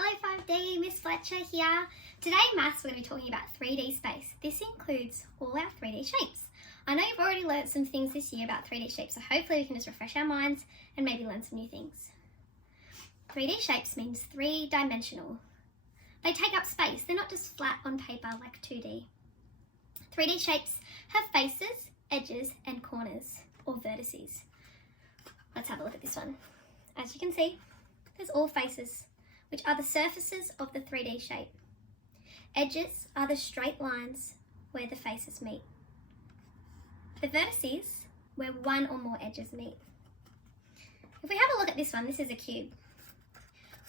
Hello 5D, Miss Fletcher here. Today in maths we're going to be talking about 3D space. This includes all our 3D shapes. I know you've already learnt some things this year about 3D shapes, so hopefully we can just refresh our minds and maybe learn some new things. 3D shapes means three-dimensional. They take up space, they're not just flat on paper like 2D. 3D shapes have faces, edges and corners, or vertices. Let's have a look at this one. As you can see, there's all faces, which are the surfaces of the 3D shape. Edges are the straight lines where the faces meet. The vertices, where one or more edges meet. If we have a look at this one, this is a cube.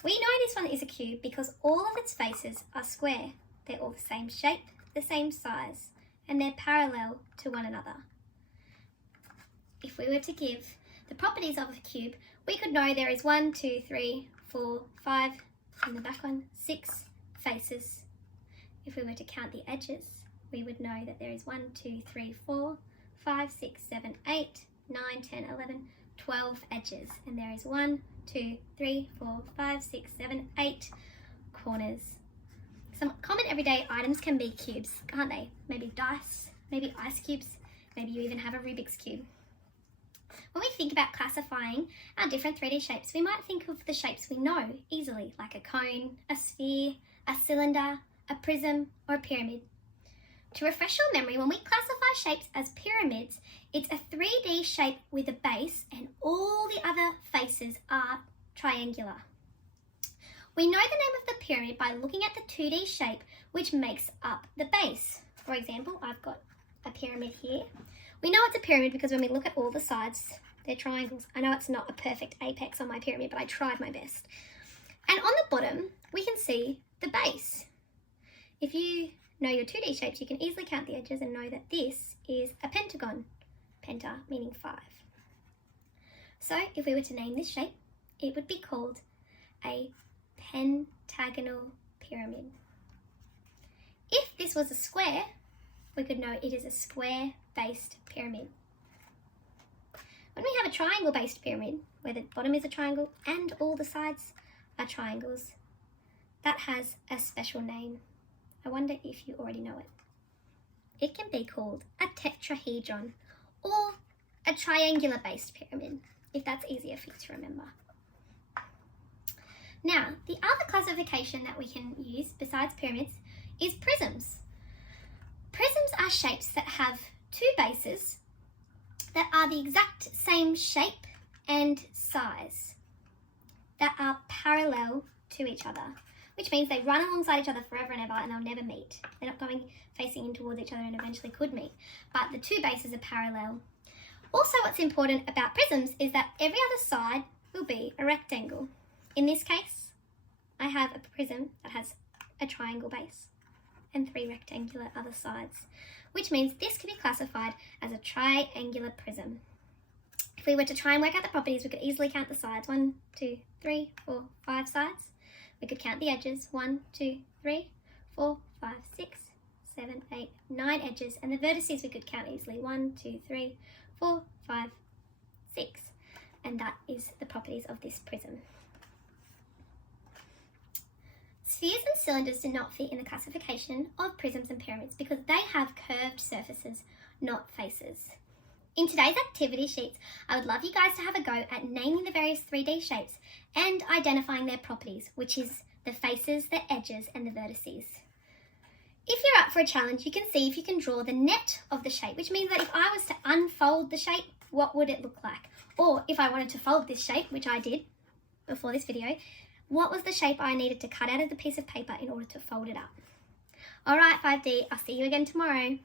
We know this one is a cube because all of its faces are square. They're all the same shape, the same size, and they're parallel to one another. If we were to give the properties of a cube, we could know there is 1, 2, 3, 4, 5, and the back one, 6 faces. If we were to count the edges, we would know that there is 1, 2, 3, 4, 5, 6, 7, 8, 9, 10, 11, 12 edges. And there is 1, 2, 3, 4, 5, 6, 7, 8 corners. Some common everyday items can be cubes, can't they? Maybe dice, maybe ice cubes, maybe you even have a Rubik's Cube. When we think about classifying our different 3D shapes, we might think of the shapes we know easily, like a cone, a sphere, a cylinder, a prism, or a pyramid. To refresh your memory, when we classify shapes as pyramids, it's a 3D shape with a base and all the other faces are triangular. We know the name of the pyramid by looking at the 2D shape which makes up the base. For example, I've got a pyramid here. We know it's a pyramid because when we look at all the sides, they're triangles. I know it's not a perfect apex on my pyramid, but I tried my best. And on the bottom, we can see the base. If you know your 2D shapes, you can easily count the edges and know that this is a pentagon. Penta meaning 5. So if we were to name this shape, it would be called a pentagonal pyramid. If this was a square, we could know it is a square-based pyramid. When we have a triangle-based pyramid, where the bottom is a triangle and all the sides are triangles, that has a special name. I wonder if you already know it. It can be called a tetrahedron or a triangular-based pyramid, if that's easier for you to remember. Now, the other classification that we can use besides pyramids is prisms. Prisms are shapes that have two bases that are the exact same shape and size that are parallel to each other, which means they run alongside each other forever and ever and they'll never meet. They're not going facing in towards each other and eventually could meet, but the two bases are parallel. Also, what's important about prisms is that every other side will be a rectangle. In this case, I have a prism that has a triangle base and 3 rectangular other sides, which means this can be classified as a triangular prism. If we were to try and work out the properties, we could easily count the sides. 1, 2, 3, 4, 5 sides. We could count the edges. 1, 2, 3, 4, 5, 6, 7, 8, 9 edges. And the vertices we could count easily. 1, 2, 3, 4, 5, 6. And that is the properties of this prism. Spheres and cylinders do not fit in the classification of prisms and pyramids because they have curved surfaces, not faces. In today's activity sheets, I would love you guys to have a go at naming the various 3D shapes and identifying their properties, which is the faces, the edges, and the vertices. If you're up for a challenge, you can see if you can draw the net of the shape, which means that if I was to unfold the shape, what would it look like? Or if I wanted to fold this shape, which I did before this video, what was the shape I needed to cut out of the piece of paper in order to fold it up? Alright 5D, I'll see you again tomorrow.